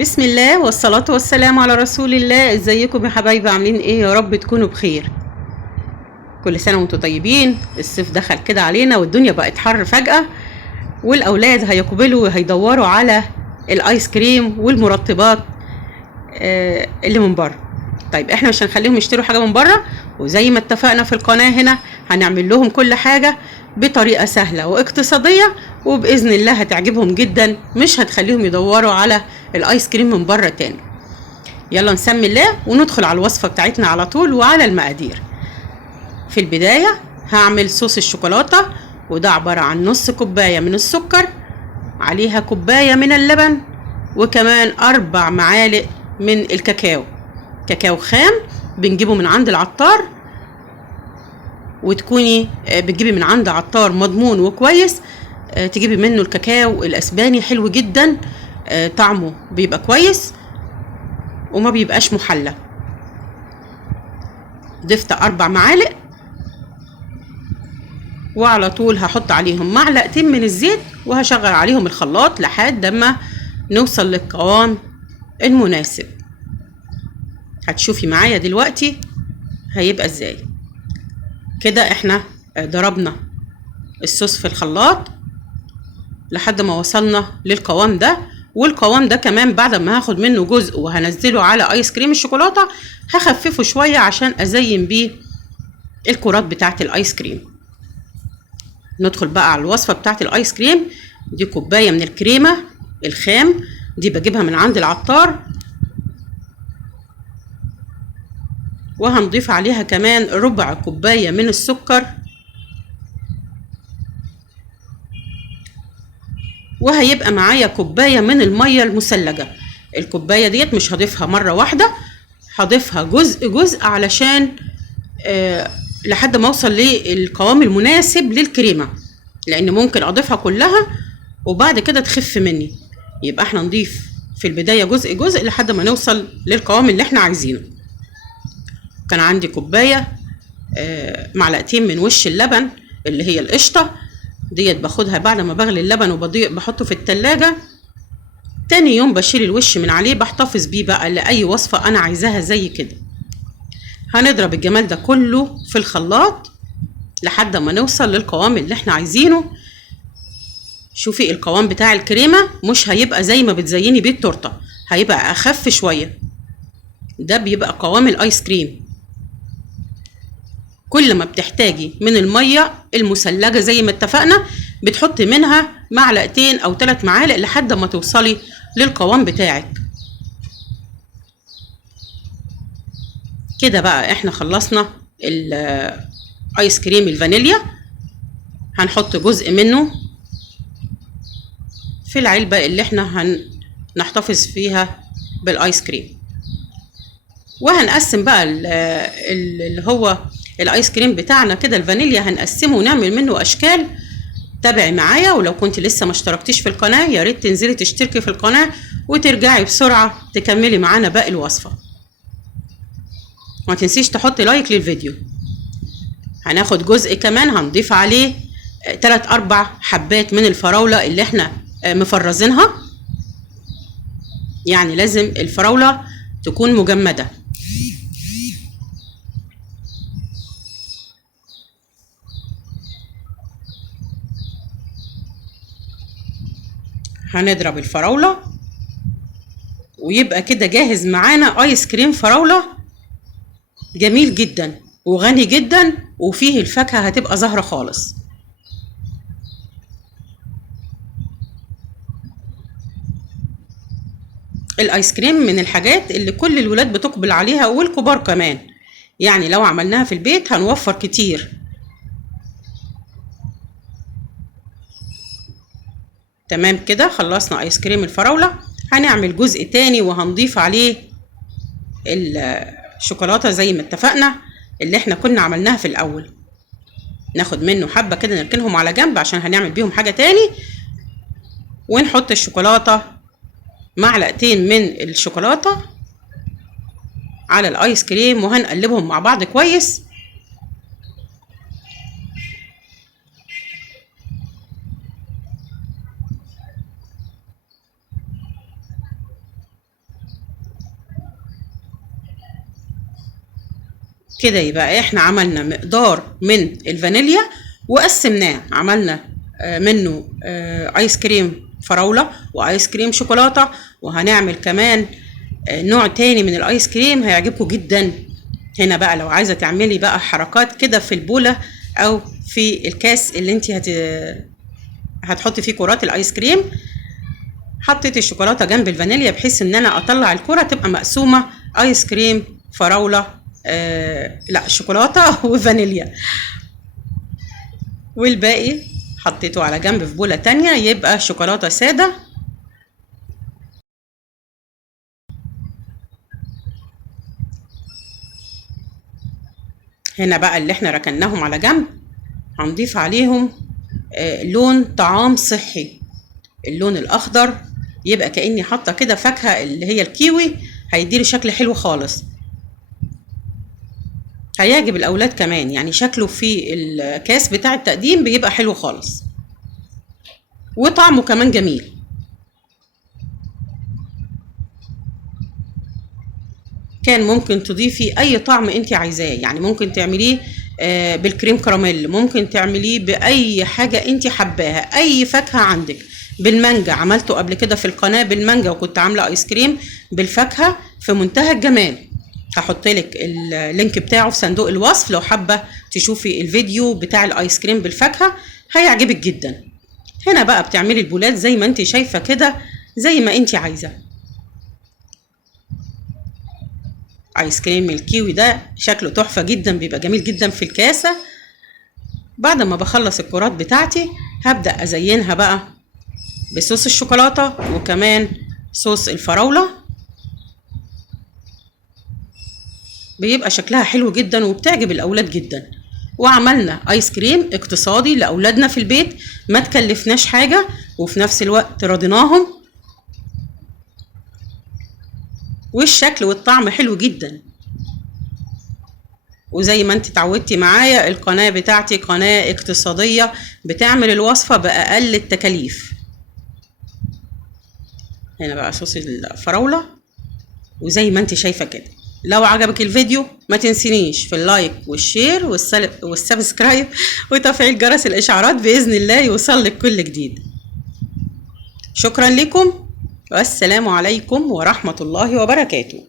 بسم الله والصلاة والسلام على رسول الله. ازيكم يا حبايبي؟ عاملين ايه؟ يا رب تكونوا بخير. كل سنة وانتم طيبين. الصيف دخل كده علينا والدنيا بقت حر فجأة، والاولاد هيقبلوا وهيدوروا على الايس كريم والمرطبات اللي من بره. طيب احنا مش هنخليهم يشتروا حاجة من بره، وزي ما اتفقنا في القناة هنا هنعمل لهم كل حاجة بطريقة سهلة واقتصادية، وبإذن الله هتعجبهم جدا، مش هتخليهم يدوروا على الايس كريم من بره تاني. يلا نسمي الله وندخل على الوصفة بتاعتنا على طول وعلى المقادير. في البداية هعمل صوص الشوكولاتة، وده عبارة عن نص كوباية من السكر، عليها كوباية من اللبن، وكمان 4 معالق من الكاكاو. كاكاو خام بنجيبه من عند العطار، وتكوني بتجيبي من عند عطار مضمون وكويس. تجيبي منه الكاكاو الاسباني، حلو جدا، طعمه بيبقى كويس وما بيبقاش محلى. ضفت 4 معالق، وعلى طول هحط عليهم معلقتين من الزيت، وهشغل عليهم الخلاط لحد ما نوصل للقوام المناسب. هتشوفي معايا دلوقتي هيبقى ازاي. كده احنا ضربنا الصوص في الخلاط لحد ما وصلنا للقوام ده. والقوام ده كمان بعد ما هاخد منه جزء وهنزله على ايس كريم الشوكولاتة هخففه شوية عشان ازين بيه الكرات بتاعة الايس كريم. ندخل بقى على الوصفة بتاعة الايس كريم. دي كوباية من الكريمة الخام، دي بجيبها من عند العطار، وهنضيف عليها كمان ربع كوباية من السكر، وهيبقى معايا كوباية من المية المثلجة. الكوباية ديت مش هضيفها مرة واحدة، هضيفها جزء جزء علشان لحد ما اوصل للقوام المناسب للكريمة، لان ممكن اضيفها كلها وبعد كده تخف مني. يبقى احنا نضيف في البداية جزء جزء لحد ما نوصل للقوام اللي احنا عايزينه. كان عندي كوباية معلقتين من وش اللبن اللي هي القشطة ديت، باخدها بعد ما بغلي اللبن وبحطه في التلاجة. تاني يوم بشيل الوش من عليه، بحتفظ بيه بقى لأي وصفة أنا عايزاها زي كده. هنضرب الجمال ده كله في الخلاط لحد ما نوصل للقوام اللي احنا عايزينه. شوفي القوام بتاع الكريمة مش هيبقى زي ما بتزيني بيه التورتة، هيبقى أخف شوية. ده بيبقى قوام الآيس كريم. كل ما بتحتاجي من المية المثلجة زي ما اتفقنا بتحطي منها معلقتين أو 3 معالق لحد ما توصلي للقوام بتاعك. كده بقى احنا خلصنا الايس كريم الفانيليا. هنحط جزء منه في العلبة اللي احنا هنحتفظ فيها بالايس كريم، وهنقسم بقى اللي هو الايس كريم بتاعنا كده الفانيليا، هنقسمه ونعمل منه اشكال. تابعي معايا، ولو كنت لسه ما اشتركتيش في القناة يا ريت تنزلي تشتركي في القناة وترجعي بسرعة تكملي معانا باقي الوصفة. ما تنسيش تحطي لايك للفيديو. هناخد جزء كمان هنضيف عليه 3-4 حبات من الفراولة اللي احنا مفرزينها، يعني لازم الفراولة تكون مجمدة. هنضرب الفراولة ويبقى كده جاهز معانا ايس كريم فراولة جميل جدا وغني جدا، وفيه الفاكهة هتبقى ظاهرة خالص. الايس كريم من الحاجات اللي كل الولاد بتقبل عليها والكبار كمان، يعني لو عملناها في البيت هنوفر كتير. تمام كده خلصنا ايس كريم الفراولة. هنعمل جزء تاني وهنضيف عليه الشوكولاتة زي ما اتفقنا اللي احنا كنا عملناها في الاول. ناخد منه حبة كده نركنهم على جنب عشان هنعمل بيهم حاجة تاني، ونحط الشوكولاتة معلقتين من الشوكولاتة على الايس كريم وهنقلبهم مع بعض كويس. كده يبقى احنا عملنا مقدار من الفانيليا وقسمناه، عملنا منه ايس كريم فراولة وايس كريم شوكولاتة، وهنعمل كمان نوع تاني من الايس كريم هيعجبكم جدا. هنا بقى لو عايزة تعملي بقى حركات كده في البولة او في الكاس اللي انت هتحطي فيه كرات الايس كريم، حطيت الشوكولاتة جنب الفانيليا بحيث ان انا اطلع الكرة تبقى مقسومة ايس كريم فراولة لا شوكولاتة وفانيليا، والباقي حطيته على جنب في بولة تانية يبقى شوكولاتة سادة. هنا بقى اللي احنا ركناهم على جنب هنضيف عليهم لون طعام صحي، اللون الاخضر، يبقى كأني حاطة كده فاكهة اللي هي الكيوي، هيديلي شكل حلو خالص، هيعجب الاولاد كمان، يعني شكله في الكاس بتاع التقديم بيبقى حلو خالص وطعمه كمان جميل. كان ممكن تضيفي اي طعم انت عايزاه، يعني ممكن تعمليه بالكريم كراميل، ممكن تعمليه باي حاجة انت حباها، اي فاكهة عندك. بالمانجا عملته قبل كده في القناة بالمانجا، وكنت عاملة ايس كريم بالفاكهة في منتهى الجمال. هحط لك اللينك بتاعه في صندوق الوصف لو حابة تشوفي الفيديو بتاع الايس كريم بالفاكهة، هيعجبك جدا. هنا بقى بتعملي البولات زي ما انت شايفة كده، زي ما انت عايزة. ايس كريم الكيوي ده شكله تحفة جدا، بيبقى جميل جدا في الكاسة. بعد ما بخلص الكرات بتاعتي هبدأ ازينها بقى بصوص الشوكولاتة وكمان صوص الفراولة، بيبقى شكلها حلو جدا وبتعجب الاولاد جدا. وعملنا ايس كريم اقتصادي لاولادنا في البيت، ما تكلفناش حاجة وفي نفس الوقت رضيناهم، والشكل والطعم حلو جدا. وزي ما انت اتعودتي معايا، القناة بتاعتي قناة اقتصادية بتعمل الوصفة بأقل التكاليف. هنا بقى صوص الفراولة، وزي ما انت شايفة كده. لو عجبك الفيديو ما تنسينيش في اللايك والشير والسبسكرايب وتفعيل جرس الإشعارات، بإذن الله يوصلك كل جديد. شكرا لكم والسلام عليكم ورحمة الله وبركاته.